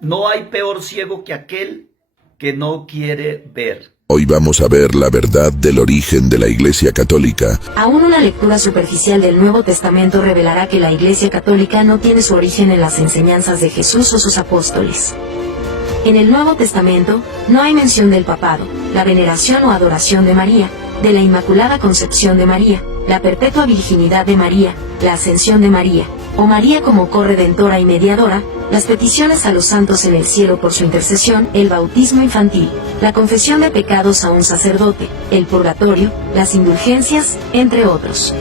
No hay peor ciego que aquel que no quiere ver. Hoy vamos a ver la verdad del origen de la Iglesia Católica. Aún una lectura superficial del Nuevo Testamento revelará que la Iglesia Católica no tiene su origen en las enseñanzas de Jesús o sus apóstoles. En el Nuevo Testamento, no hay mención del papado, la veneración o adoración de María, de la Inmaculada Concepción de María, la perpetua virginidad de María, la ascensión de María, o María como corredentora y mediadora, las peticiones a los santos en el cielo por su intercesión, el bautismo infantil, la confesión de pecados a un sacerdote, el purgatorio, las indulgencias, entre otros.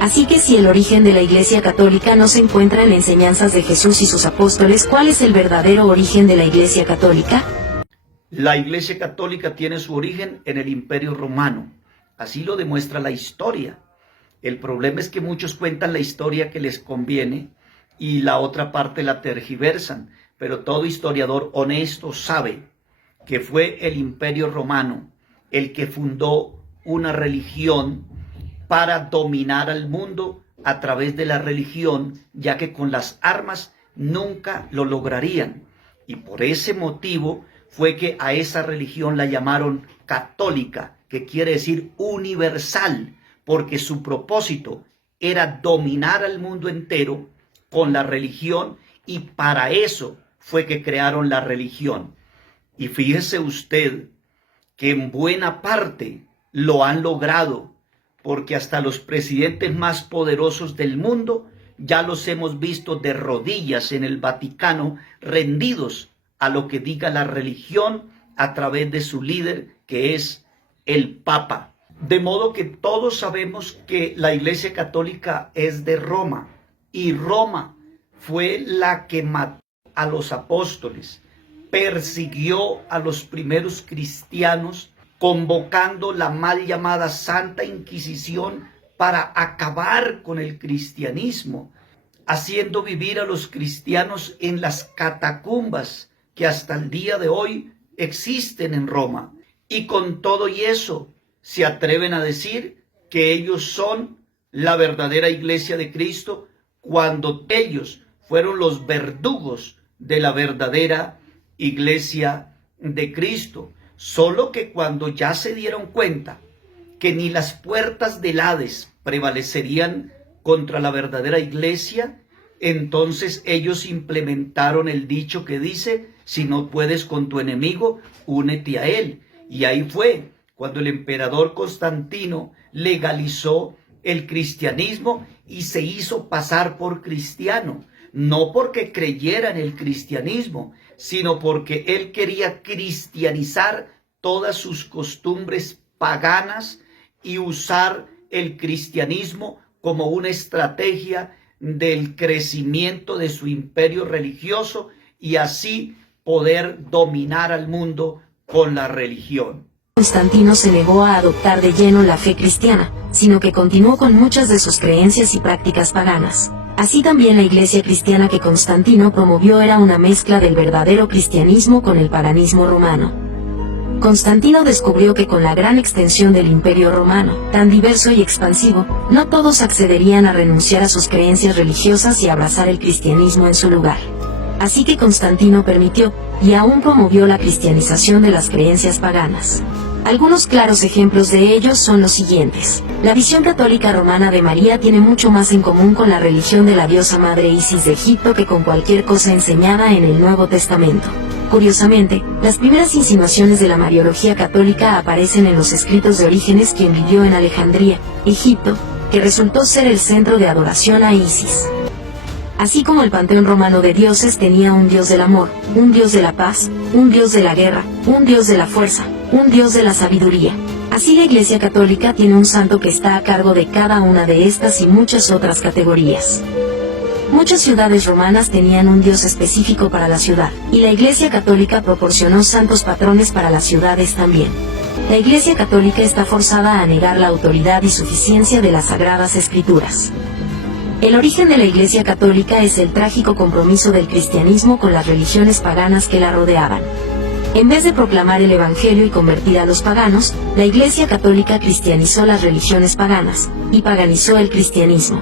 Así que si el origen de la Iglesia Católica no se encuentra en las enseñanzas de Jesús y sus apóstoles, ¿cuál es el verdadero origen de la Iglesia Católica? La Iglesia Católica tiene su origen en el Imperio Romano. Así lo demuestra la historia. El problema es que muchos cuentan la historia que les conviene y la otra parte la tergiversan. Pero todo historiador honesto sabe que fue el Imperio Romano el que fundó una religión para dominar al mundo a través de la religión, ya que con las armas nunca lo lograrían. Y por ese motivo fue que a esa religión la llamaron católica, que quiere decir universal, porque su propósito era dominar al mundo entero con la religión, y para eso fue que crearon la religión. Y fíjese usted que en buena parte lo han logrado, porque hasta los presidentes más poderosos del mundo ya los hemos visto de rodillas en el Vaticano, rendidos a lo que diga la religión a través de su líder, que es el Papa. De modo que todos sabemos que la Iglesia Católica es de Roma, y Roma fue la que mató a los apóstoles, persiguió a los primeros cristianos, convocando la mal llamada Santa Inquisición para acabar con el cristianismo, haciendo vivir a los cristianos en las catacumbas que hasta el día de hoy existen en Roma. Y con todo y eso, se atreven a decir que ellos son la verdadera Iglesia de Cristo, cuando ellos fueron los verdugos de la verdadera Iglesia de Cristo. Solo que cuando ya se dieron cuenta que ni las puertas del Hades prevalecerían contra la verdadera Iglesia, entonces ellos implementaron el dicho que dice: si no puedes con tu enemigo, únete a él. Y ahí fue cuando el emperador Constantino legalizó el cristianismo y se hizo pasar por cristiano, no porque creyera en el cristianismo, sino porque él quería cristianizar todas sus costumbres paganas y usar el cristianismo como una estrategia del crecimiento de su imperio religioso, y así poder dominar al mundo con la religión. Constantino se negó a adoptar de lleno la fe cristiana, sino que continuó con muchas de sus creencias y prácticas paganas. Así también la Iglesia cristiana que Constantino promovió era una mezcla del verdadero cristianismo con el paganismo romano. Constantino descubrió que con la gran extensión del Imperio Romano, tan diverso y expansivo, no todos accederían a renunciar a sus creencias religiosas y abrazar el cristianismo en su lugar. Así que Constantino permitió, y aún promovió, la cristianización de las creencias paganas. Algunos claros ejemplos de ellos son los siguientes. La visión católica romana de María tiene mucho más en común con la religión de la diosa madre Isis de Egipto que con cualquier cosa enseñada en el Nuevo Testamento. Curiosamente, las primeras insinuaciones de la mariología católica aparecen en los escritos de Orígenes, quien vivió en Alejandría, Egipto, que resultó ser el centro de adoración a Isis. Así como el panteón romano de dioses tenía un dios del amor, un dios de la paz, un dios de la guerra, un dios de la fuerza, un dios de la sabiduría. Así la Iglesia Católica tiene un santo que está a cargo de cada una de estas y muchas otras categorías. Muchas ciudades romanas tenían un dios específico para la ciudad, y la Iglesia Católica proporcionó santos patrones para las ciudades también. La Iglesia Católica está forzada a negar la autoridad y suficiencia de las Sagradas Escrituras. El origen de la Iglesia Católica es el trágico compromiso del cristianismo con las religiones paganas que la rodeaban. En vez de proclamar el Evangelio y convertir a los paganos, la Iglesia Católica cristianizó las religiones paganas, y paganizó el cristianismo.